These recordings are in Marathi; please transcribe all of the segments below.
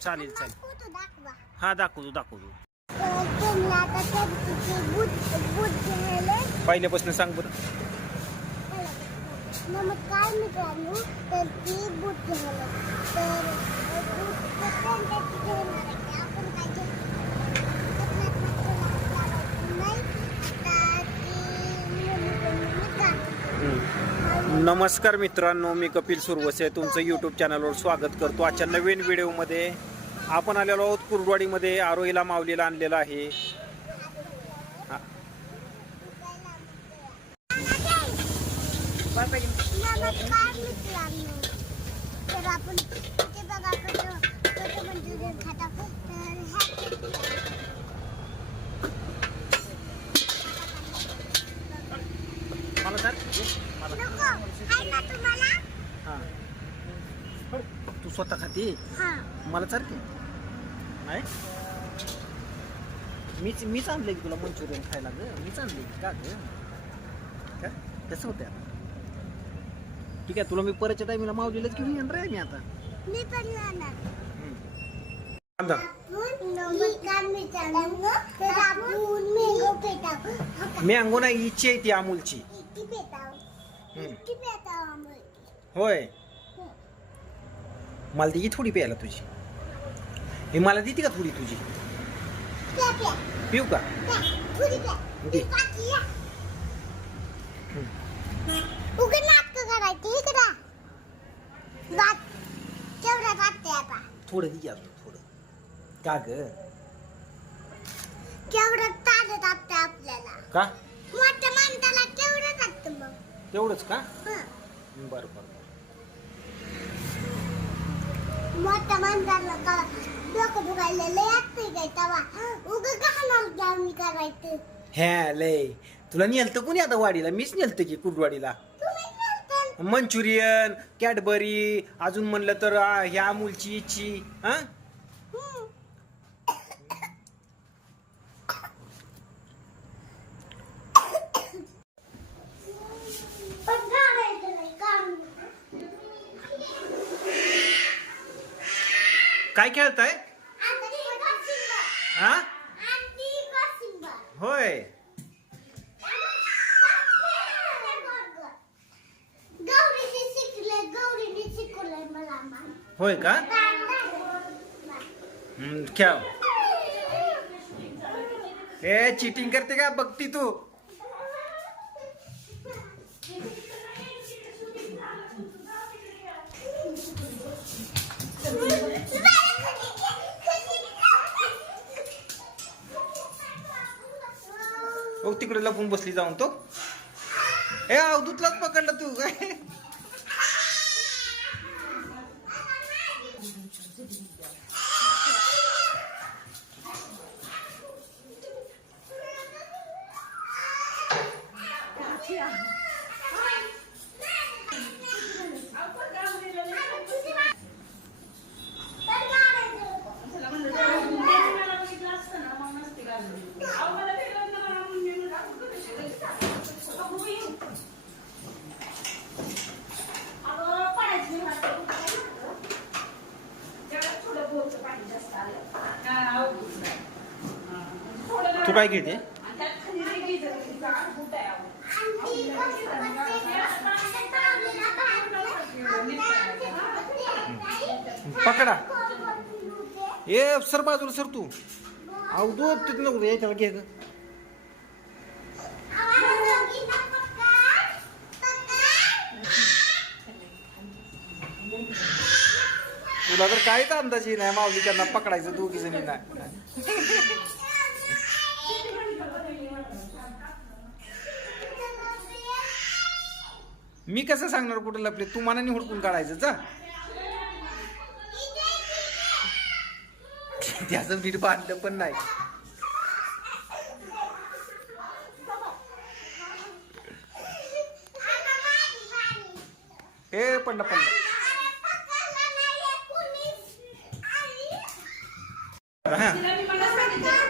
चालेल चालेल. हा दाखवतो दाखवतो. पहिल्यापासून सांग बरं. नमस्कार मित्रांनो तर ती बूट घ्यायला तर आपण काय घेऊ आपल्याला लावायचं नाही आता ती मुली का नमस्कार मित्रांनो मी कपिल सुरवसे तुमचं यूट्यूब चॅनलवर स्वागत करतो. आजच्या नवीन व्हिडिओमध्ये आपण आलेलो आहोत कुर्डवाडीमध्ये. आरोहीला माऊलीला आणलेला आहे. आपण हा तू स्वतः खाते हा मला चाल की नाही मीच मीच आणलं की तुला मंचुरियन खायला ग मीच आणले की का ग का कसं होतं आता ठीक आहे तुला मी परतच्या टायमिंगला मावलेलंच घेऊन येणार आहे मी आता मी पण मँगो मी अंगो नाही इच्छा आहे ती अमूलची होय. मला ती थोडी प्यायला तुझी. हे मला देते का थोडी तुझी? पिऊ का? दे. थोडं दे अजून थोडं. का ग? केवढं ताजत आपल्याला. का मोठ्या माणसाला केवढं लागतं मग तेवढंच का? हं. बरं बरं मोठ्या माणसाला का डोकं दुखायला लय असते काय तवा उगं घालणार जाऊन करायचं? ह्या लय. तुला नेलतं कोणी आता वाडीला? मीच नेलतं की कुडवाडीला? मंचुरियन कॅडबरी अजून म्हणलं तर ह्या अमूलची इच्छी हं. पण काढायचं नाही, काढू नका. काय खेळताय. हा. होय. होय का? खेळ. हे चिटिंग करते का? बघती तू. तिकडे लपून बसली जाऊन तो. ए अवधूतलाच पकडला तू. काय तू काय घेते? पकडा. ए सर बाजूला सर तू. अवधूत तिथं नको यायच्याला घे तुला तर काहीच अंदाजी नाही माऊली त्यांना पकडायचं दोघी जणी नाही मी कसं सांगणार कुठं लपले? तू मनाने हुडकून काढायचं जा. त्याचं मीठ बांधलं पण नाही. हे पडलं पडलं हा.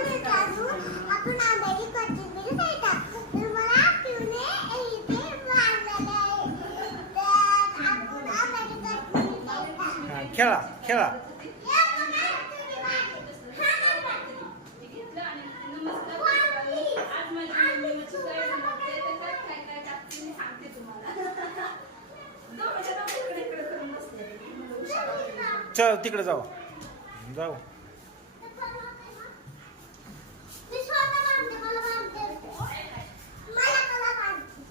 आपण आंब्याची कोथिंबीर खायचा तर मला पिवणे इथे बांधलेलं आहे तर आपण आंब्याची कोथिंबीर खायचा हा, खेळा खेळा. चल तिकडे जाऊ. जाऊ मी स्वतः बांधते, मला बांधते. मला कला बांधते.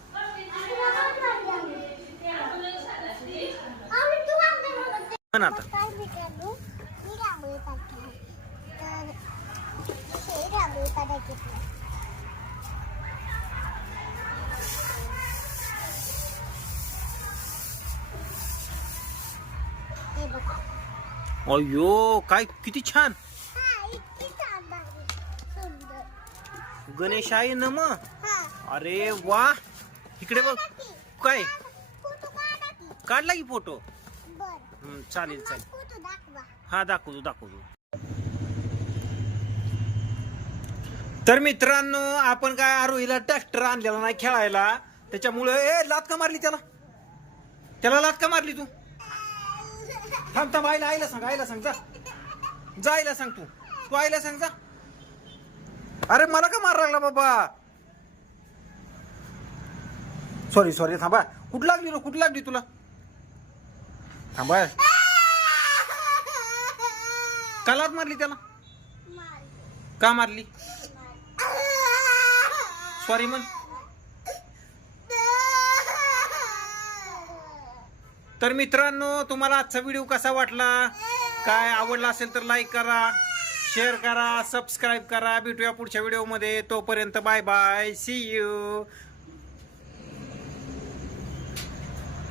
तुला कोण बांधते? आम्ही तू बांधते मला ते. म्हण आता काय मित्रांनो मी रांगोळी काढते तर हे रांगोळी काढायची आपल्याला. ना आता. अयो काय किती छान. गणेश आहे ना मग अरे वा. इकडे बघ. काय? काढला की फोटो बरं. चालेल चालेल. हा दाखवतो दाखवतो. तर मित्रांनो आपण काय आरोहीला ट्रॅक्टर आणलेला नाही खेळायला. त्याच्यामुळे ए लात का मारली त्याला? त्याला लात का मारली तू? थांब थांब आईला आईला सांग आईला सांग जा. जा आईला सांग तू. तू आईला सांग जा. अरे मला का मार लागला बाबा? सॉरी सॉरी थांबा. कुठं लागली रे? कुठं लागली तुला? थांबा का लात मारली त्याला? का मारली? सॉरी म्हण. तर मित्रांनो तुम्हाला आजचा व्हिडिओ कसा वाटला? काय आवडला असेल तर लाईक करा शेअर करा सबस्क्राईब करा. भेटूया पुढच्या व्हिडिओमध्ये तोपर्यंत बाय बाय सी यू